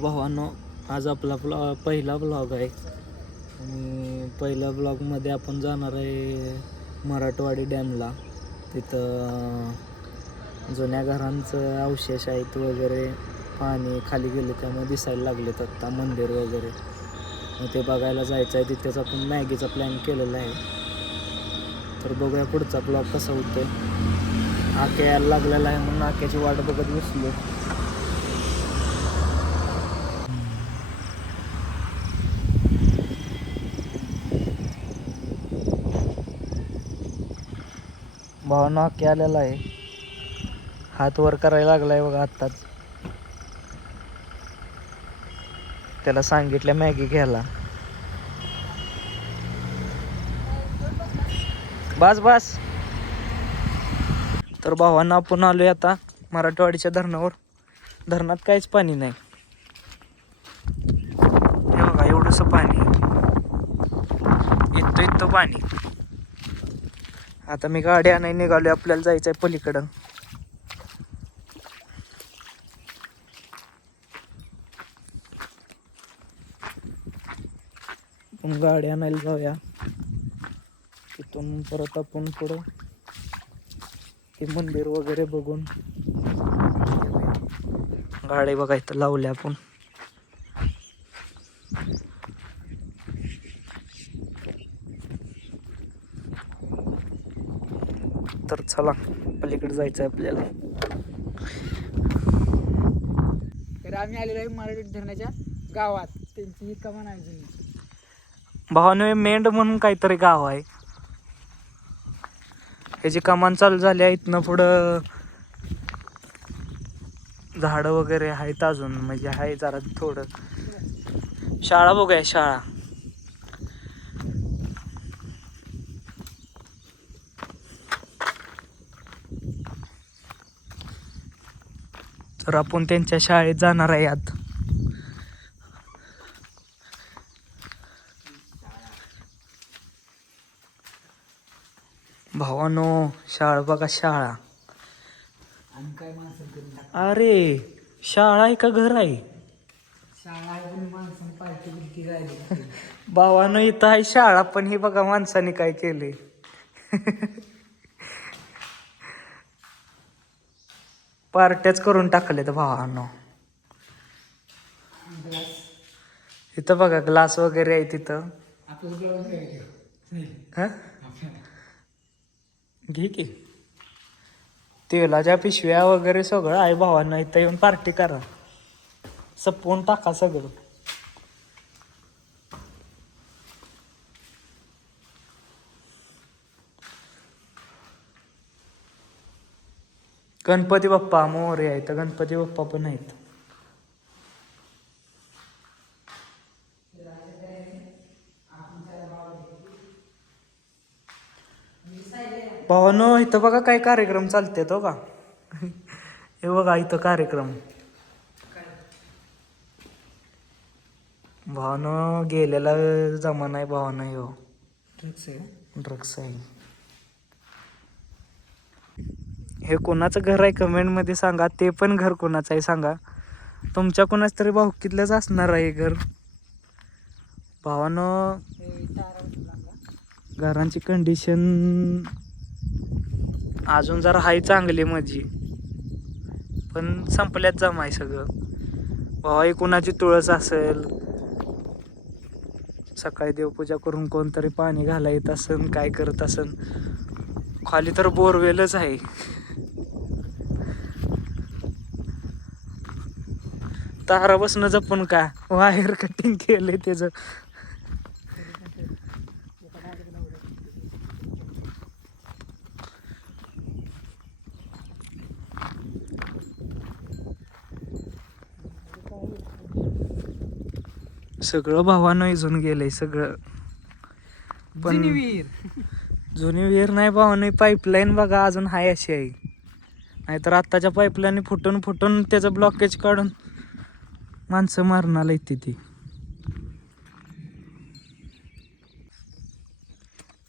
भावांनो, आज आपला पहिला ब्लॉग आहे आणि पहिल्या ब्लॉगमध्ये आपण जाणार आहे मराठवाडी डॅमला. तिथं जुन्या घरांचं अवशेष आहेत वगैरे, पाणी खाली गेले त्यामुळे दिसायला लागलेत आत्ता मंदिर वगैरे. मग ते बघायला जायचं आहे. तिथेच आपण मॅगीचा प्लॅन केलेला आहे. तर बघूया पुढचा ब्लॉग कसा होतोय. आके यायला लागलेला आहे म्हणून आक्याची वाट बघत बसलो. भावना आके आलेला आहे. हात वर करायला लागलाय बघा आत्ताच. त्याला सांगितलं मॅगी घ्यायला. बस बस. तर भावांना आपण आलोय आता मराठवाडीच्या धरणावर. धरणात काहीच पाणी नाही. हे बघा एवढंसं पाणी, इथं पाणी. आता मी गाडी आणायला निघालोय. आपल्याला जायचंय पलीकडं. आपण गाडी आणायला जाऊया. तिथून परत आपण पुढं ते मंदिर वगैरे बघून गाडी बघा इथं लावली आपण. तर चला पलीकडे जायचं आहे आपल्याला. तर आम्ही आलेलो आहे मराठवाडी धरणाच्या गावात. त्यांची ही कमान आहे जुनी. भावाने मेंढ म्हणून काहीतरी गाव आहे. ह्याची कमान चालू झाली आहे. इथनं पुढं झाडं वगैरे आहेत अजून, म्हणजे आहे जरा थोडं. शाळा बघूया शाळा. तर आपण त्यांच्या शाळेत जाणार आहे आत. भावानो शाळा बघा शाळा. आम्ही काय माणसं करून टाक. अरे शाळा आहे का घर आहे? शाळा आहे पण माणसाने पार्टी बिल्टी राहिली. भावानो इथं आहे शाळा, पण ही बघा माणसाने काय केले. पार्ट्याच करून टाकले तर भावानो. इथं बघा ग्लास वगैरे आहे तिथं. हा घे की. तेलाच्या पिशव्या वगैरे सगळं आहे भावांना. इथं येऊन पार्टी करा. सपवून टाका सगळं. गणपती बाप्पा मोरे आहेत. गणपती बाप्पा पण आहेत. भावानो इथं बघा काय कार्यक्रम चालते तो का. हे बघा इथं कार्यक्रम. भावानो गेलेला जमाना आहे भावानो. हो ड्रग्स आहे. हे कोणाचं घर आहे कमेंट मध्ये सांगा. ते पण घर कोणाचं आहे सांगा. तुमच्या कोणाच तरी भाऊकीतलंच असणार आहे घर. भावानो घरांची कंडिशन अजून जरा हाय चांगली माझी, पण संपल्यात जमाय सगळं. भावा कुणाची तुळस असेल, सकाळी देवपूजा करून कोणतरी पाणी घाला येत असन, काय करत असन. खाली तर बोरवेलच आहे. तारा बसणं जपून का, वायर कटिंग केले त्याचं. सगळं भावानं इजून गेलंय सगळं. पण जुनी विहीर नाही भावानं. पाईपलाईन बघा अजून हाय अशी आहे. नाहीतर आत्ताच्या पाईपलाईन फुटून फुटून त्याचं ब्लॉकेज काढून माणसं मारणार येते ती.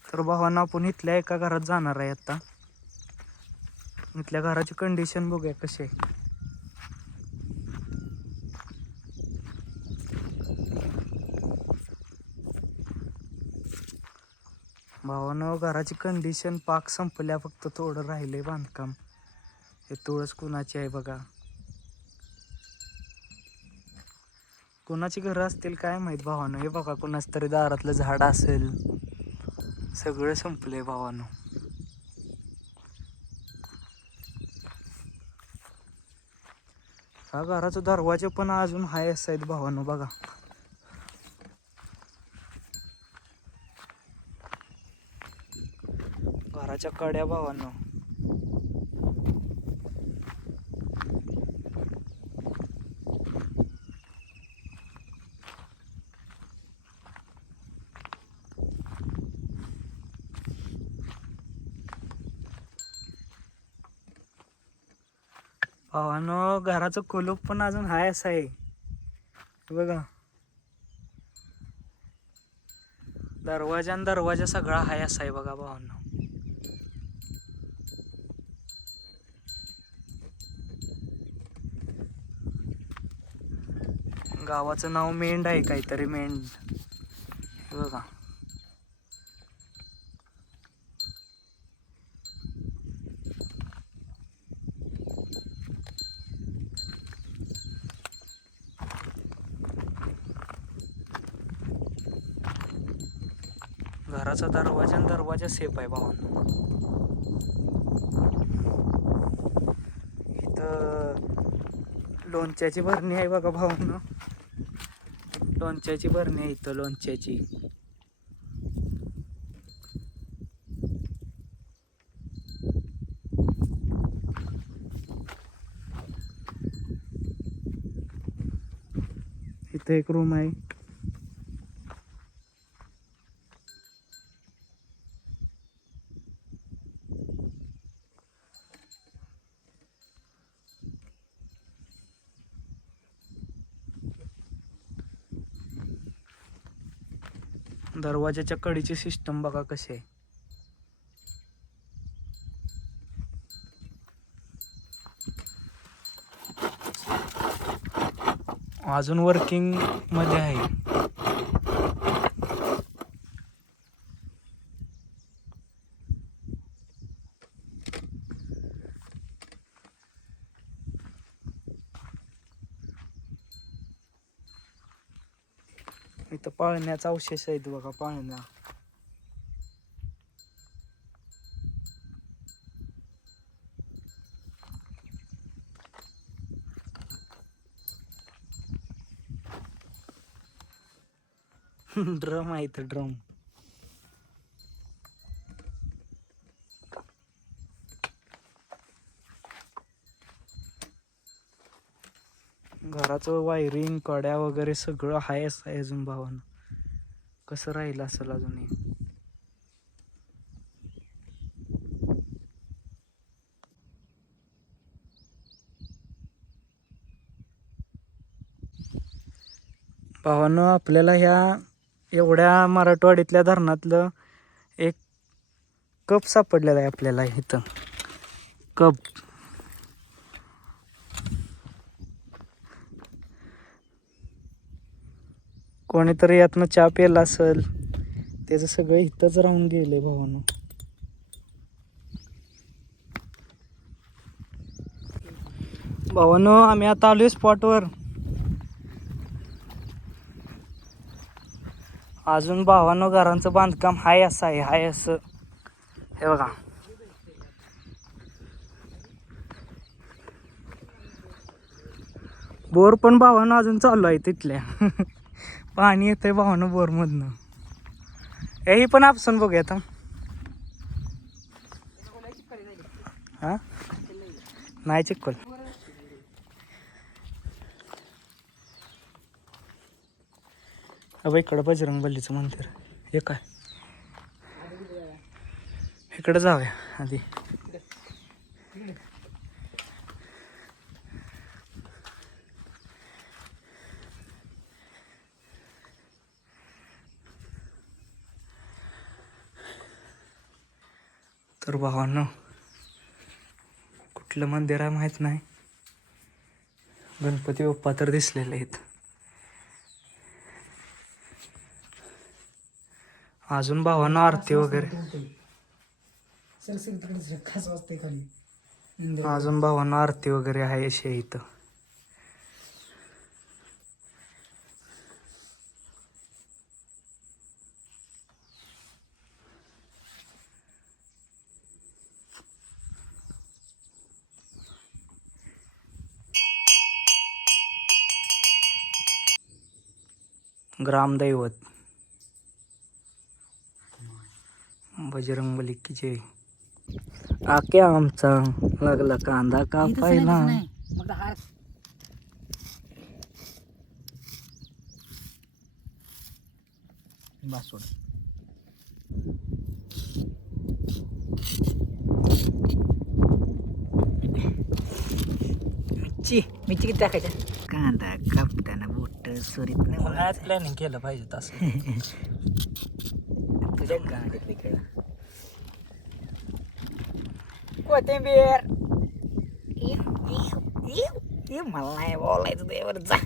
तर भावानं आपण इथल्या एका घरात जाणार आहे आता. इथल्या घराची कंडिशन बघूया कशी आहे. भावानं घराची कंडिशन पाक संपल्या, फक्त थोडं राहिलंय बांधकाम. हे तुळस कुणाची आहे बघा, कुणाची घरं असतील काय माहित भावानं. हे बघा कुणाच तरी दारातलं झाड असेल. सगळं संपलंय भावानं. हा घराचा दरवाजे पण अजून हाय असं आहेत भावानं बघा. घराच्या कड्या भावानं. भावानं घराचं कुलूप पण अजून हाय असं आहे बघा. दरवाजा सगळा हाय असा आहे बघा भावानं. गावाचं नाव मेंढ आहे काहीतरी, मेंढ. हे बघा घराचा दरवाजा सेफ आहे भावानं. इथं लोणच्याची भरणी आहे बघा भावानं. लोणच्याची भरणी आहे इथं, लोणच्याची. इथं एक रूम आहे. दरवाजाच्या कडीची सिस्टम बघा कशी आहे. अजून वर्किंग मध्ये आहे. इथं पाळण्याचा अवशेष आहेत बघा, पाळणा. ड्रम आहे इथं, ड्रम. घराचं वायरिंग, कड्या वगैरे सगळं हाय असं आहे अजून भावानं. कसं राहिलं असेल अजूनही. भावानं आपल्याला ह्या एवढ्या मराठवाडीतल्या धरणातलं एक कप सापडलेला आहे आपल्याला इथं. कप. कोणीतरी यातनं चहा प्यायला असेल, त्याचं सगळं इथंच राहून गेलंय भावानं. भावानं आम्ही आता आलोय स्पॉटवर. अजून भावानं घरांचं बांधकाम हाय असं आहे, हाय असं. हे बघा बोर पण भावानं अजून चालू आहे तिथल्या. पाणी येतंय भावानं बोर मधनं. हे पण आपसून बघूया आता. हा नाही चिक्कोल. अब इकडं बजरंगबलीचं मंदिर हे काय, इकडे जाऊया आधी. तर भावांनो कुठलं मंदिर आहे माहित नाही. गणपती बाप्पा तर दिसलेले आहेत. अजून भावानं आरती वगैरे सर सर तिकडे खास वाजते खाली. अजून भावानं आरती वगैरे आहे अशी इथं. ग्रामदैवत बजरंगबली की जय. आक्या आमचा लागला कांदा कापायला. मग हार बासोड मिरची मिरची किती टाकायच्या. कांदा कापताना बोट सुरीत नाही प्लॅनिंग केलं पाहिजे तसं. तुझ्या गाडीत तिकडं कोथिंबीर. मला नाही बोलायचं तुझ्यावर जा.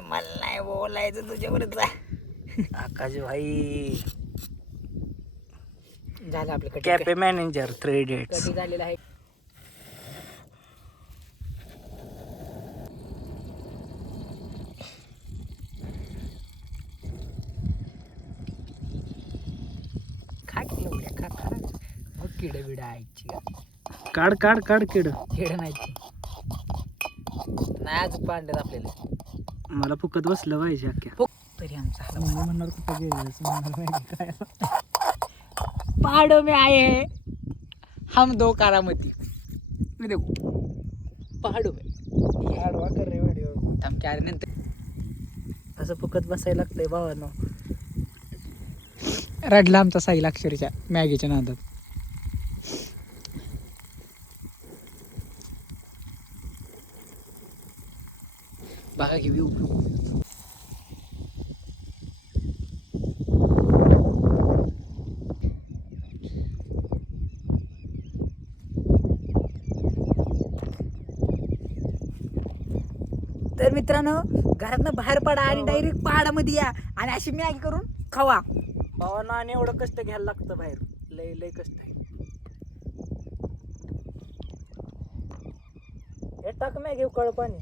मला नाही बोलायचं तुझ्यावर जा. आकाश भाई झालं आपलं cutting. Cafe manager 3 idiots. Cutting झालेलं आहे. खा की लवड्या खा खा. मग किड बिड आयची काढ काढ काढ किड. किड नाही अजून पांढऱ्यात आपल्याला. मला फुकत बसलं पाहिजे अख्ख्या. तरी आमचा म्हणणार कुठं गेलं पहाड़ों में आए हैं हम दो कारामती. ये देखो पहाड़ों में आडवा कर रे व्हिडिओ. हम क्या नंतर असं फुकत बसायला लागतंय भावानं. रडला आमचा साईल अक्षरच्या मॅगीच्या नादात. बघा की व्ह्यू. तर मित्रांनो घरातनं बाहेर पडा आणि डायरेक्ट पहाडामध्ये या आणि अशी मॅगी करून खावा. भावानं आणि एवढं कष्ट घ्यायला लागतं बाहेर. लय लय कष्ट आहे. हे टाक मॅगी उकळ पाणी.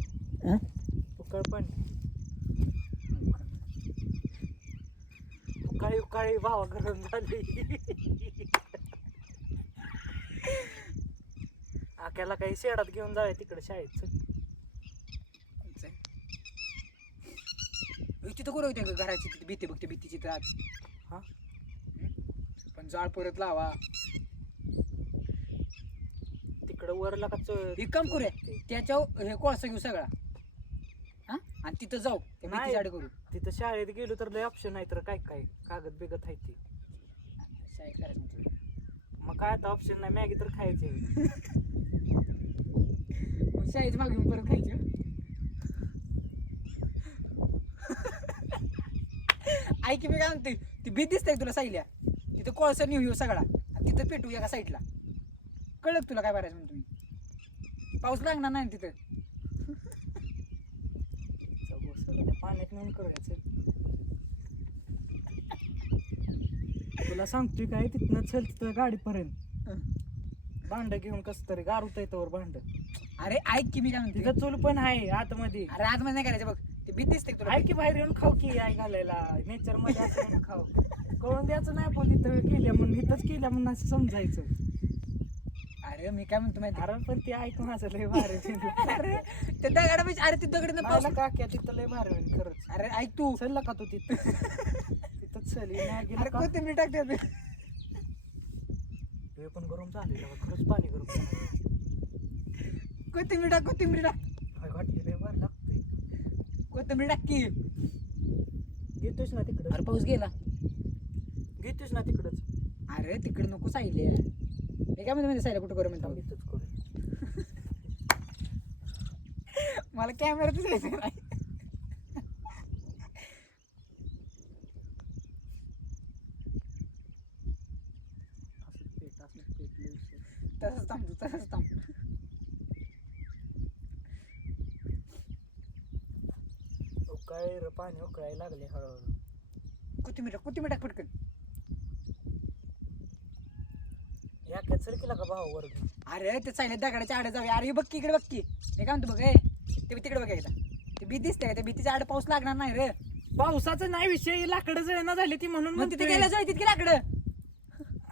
उकळ पाणी. उकाळी उकाळी भावा गरम झाली. आक्याला काही शेडात घेऊन जाऊया तिकडे शाळेत. तिथं कुठं होते घराची तिथे भीती बघते भीतीची तर आत. हा पण जाळ परत लावा. तिकडं वरला का एक काम करूया त्याच्यावर हे कोळसा घेऊ सगळा. हा आणि तिथं जाऊ त्या नाही. भीती झाड करू. तिथं शाळेत गेलो तर लय ऑप्शन आहे. तर काय काय कागद बिगत आहे ती. शाळेत करायचं म्हटलं. मग काय आता ऑप्शन नाही. मॅगी तर खायची. मग शाळेत मागे येऊन परत खायची. ऐक मी काय म्हणते ती भीत दिसते तुला साईल्या. तिथं कोळसा नेऊ येऊ सगळा आणि तिथं पेटू एका साईडला. कळत तुला काय करायचं म्हणून. तुम्ही पाऊस लागणार नाही ना तिथं. पाण्यात नेऊन करायचं. तुला सांगतोय काय तिथनं चल तिथं गाडीपर्यंत भांड घेऊन कस तरी गारुता येतं भांड. अरे ऐक की मी काय म्हणते तिथं चूल पण आहे आतमध्ये. अरे आतमध्ये नाही करायचं बघ. ती भीत दिसते तुला. आहे की बाहेर येऊन खाऊ की आई घालायला. नेचर मध्ये असं येऊन खाऊ. कळून द्यायचं नाही आपण तिथं केल्या म्हणून इथंच केल्या म्हणून असं समजायचं. अरे मी काय म्हणतो माहिती. अरे पण ते ऐकून माझं लय भारी. अरे ते दगड अरे ते दगड पाऊस. काक्या तिथं लय भारी होईल खरंच. अरे ऐक तू चल का तू तिथं. तिथं चल मॅगी अरे कोथिंबीर टाकते. ते पण गरम झालेलं खरंच पाणी गरम. कोथिंबीर टाक कोथिंबीर टाक. वाटली लय भारी लागतंय. कोथिंबीर टाक की. घेतोस ना तिकडं. अरे पाऊस गेला. घेतोस ना तिकडच. अरे तिकडे नको साईले. हे काय म्हणते साईला कुठं करू म्हणतो. इथंच करू. मला कॅमेरातच यायचं नाही. तसंच थांब तू तसंच थांब. उकळाय रे पाणी उकळायला लागले हळूहळू. कोथिंबीर टाक पटकन. या चल केला का भाऊ वर्ग अरे ते चालले दगडाच्या आड जाऊया. अरे बघ की इकडे बघ की. हे काय म्हणतो बघ ते तिकडे बघ एकदा. ते भीत दिसते का? त्या भीतीच्या आड पाऊस लागणार नाही रे. पावसाचा नाही विषय लाकडं जळना झाली ती म्हणून मग तिथे म्हणतोय. गेल्या जाऊ तितकी लाकडं.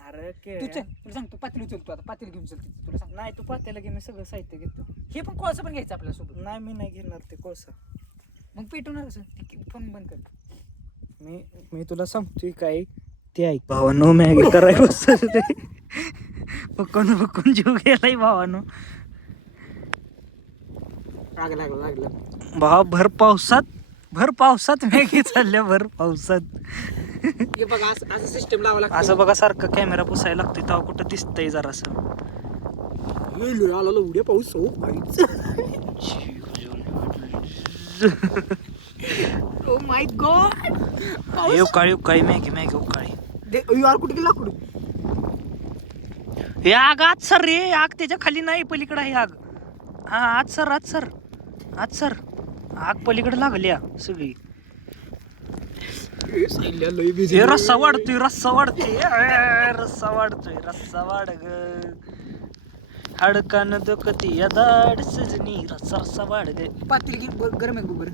अरे तू चल तुला सांगतो पातेली उचल तू आता पातेली घेऊन चल तिथे तुला सांग. नाही तू पात्याला घे मी सगळं साहित्य घेतो. हे पण कोळसा पण घ्यायचं आपल्या सोबत. नाही मी नाही घेणार ते कोळसा. मग पेटवणार कसं? फोन बंद कर. मी तुला सांगतोय काय ते ऐक भावानो मॅगी करायला बसते पक्कन जीव गेलाय भावानो. लागलं भाव भर पावसात मॅगी चालल्या भर पावसात. हे बघा असं सिस्टम लावा लागतं. असं बघा सारखं कॅमेरा पुसायला लागतोय तेव्हा कुठं दिसतंय जरासं. आला उड्या पाऊस हो ओ माय गॉड. उकाळी मॅगी उकाळी. यार कुठे गेला लाकूड? हे आग आत सर रे. आग त्याच्या खाली नाही पलीकडे आहे आग. हा आत सर आग पलीकडे लागली सगळी. हे रस्सा वाढतोय रस्सा वाढ ग. हाडकान दुखती या दाड सजनी रस्सा वाढ ग. पातेली गरम आहे बरं.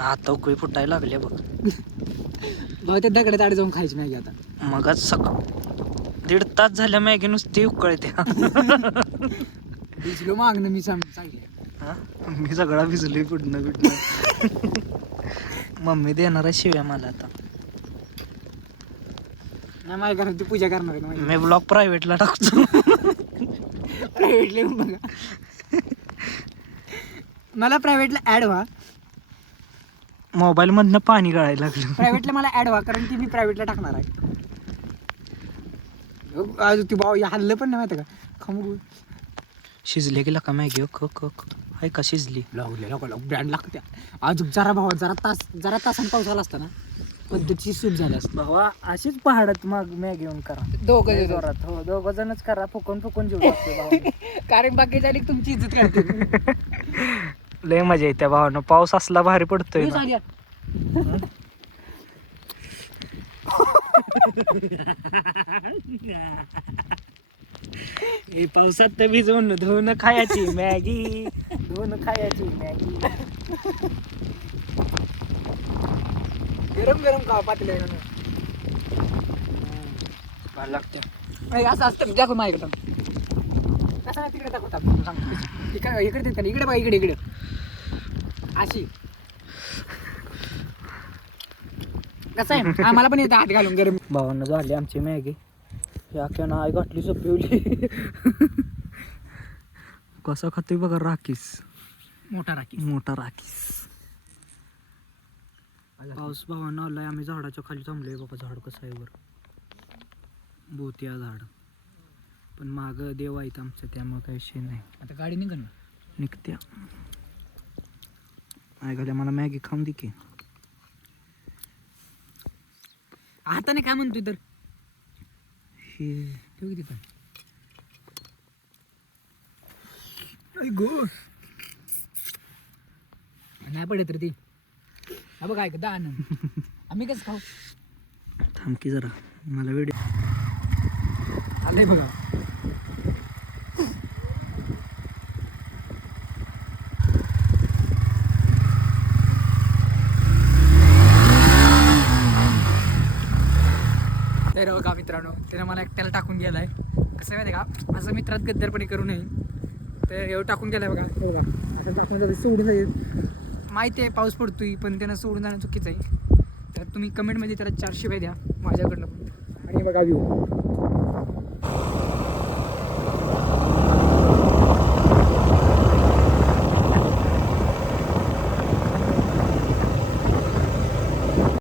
आता उकळी फुटायला लागल्या बघ. भाऊ त्या दगडात आड जाऊन खायची मॅगी आता. मगच 1.5 तास झाल्या मॅगी नुसती उकळते. भिजलो मागणं मी सांगितलं. मी सगळा भिजलोय कुठनं मम्मी देणार आहे शिव्या मला आता. नाही माझ्या घरात ती पूजा करणार आहे ना. मी ब्लॉग प्रायव्हेटला टाकतो. प्रायव्हेटला येऊन बघा. मला प्रायव्हेटला ऍड व्हा. मोबाईल मधनं पाणी गळायला लागलं. प्रायव्हेटला मला ऍड व्हा कारण की मी प्रायव्हेटला टाकणार आहे. आज ती भाऊ हल्लं पण नाही माहिती का. खमू शिजले गेला का मॅगी आहे का शिजली. लावले ब्रँड लागत्या. आज जरा भावा जरा तासाने पाऊस आला असता ना पद्धतीची सूट झाली असती. भावा अशीच पहाडात मग मॅगी येऊन करा दोघं जोरात. हो 2 जणच करा. फुकून जीव लागतो कारण बाकी झाली तुमची इज्जत करते. लय मजा येते भावानं. पाऊस असला भारी पडतोय ना. चालूया. हे पावसात तर भिजवून धुवून खायची मॅगी. गरम का पातेली भारी लागते. असं असतं दाखव माझ्याकडं. कसं नाही तिकडे दाखवतात सांगतो. इकडे देत का इकडे बघा इकडे अशी. कसं आहे आम्हाला पण येतं हात घालून गरम. भावानं झाली आमची मॅगी. या ना आई गाठली सपवली. कसा खातोय बघा राखीस. मोठा राखीस. पाऊस भावानं आलाय. आम्ही झाडाच्या खाली थांबलोय बाबा. झाड कसं आहे वर बोत्या झाड पण माग देव आहेत आमचं त्यामुळे काही विषय नाही. आता गाडी निघन निघत्या. ऐकायला मला मॅगी खाऊन दे की. हाताने काय म्हणतोय तर हे ठेव किती पण. गो नाही पडत रे ती. हा बघ ऐक दान आम्ही कसं खाऊ. थांबकी जरा मला वेळ आलंय बघा. तर बघा मित्रांनो त्यानं मला एकट्याला टाकून गेलाय. कसं माहिती का असं मित्रात गद्दारपणे करू नये. तर एवढं टाकून गेलाय बघा. बघा असं टाकून जातं सोडून जाईल. माहिती आहे पाऊस पडतोय पण त्यानं सोडून जाणं चुकीचं आहे. तर तुम्ही कमेंटमध्ये त्याला 4 शिवाय द्या माझ्याकडनं पण. आणि बघा व्ह्यू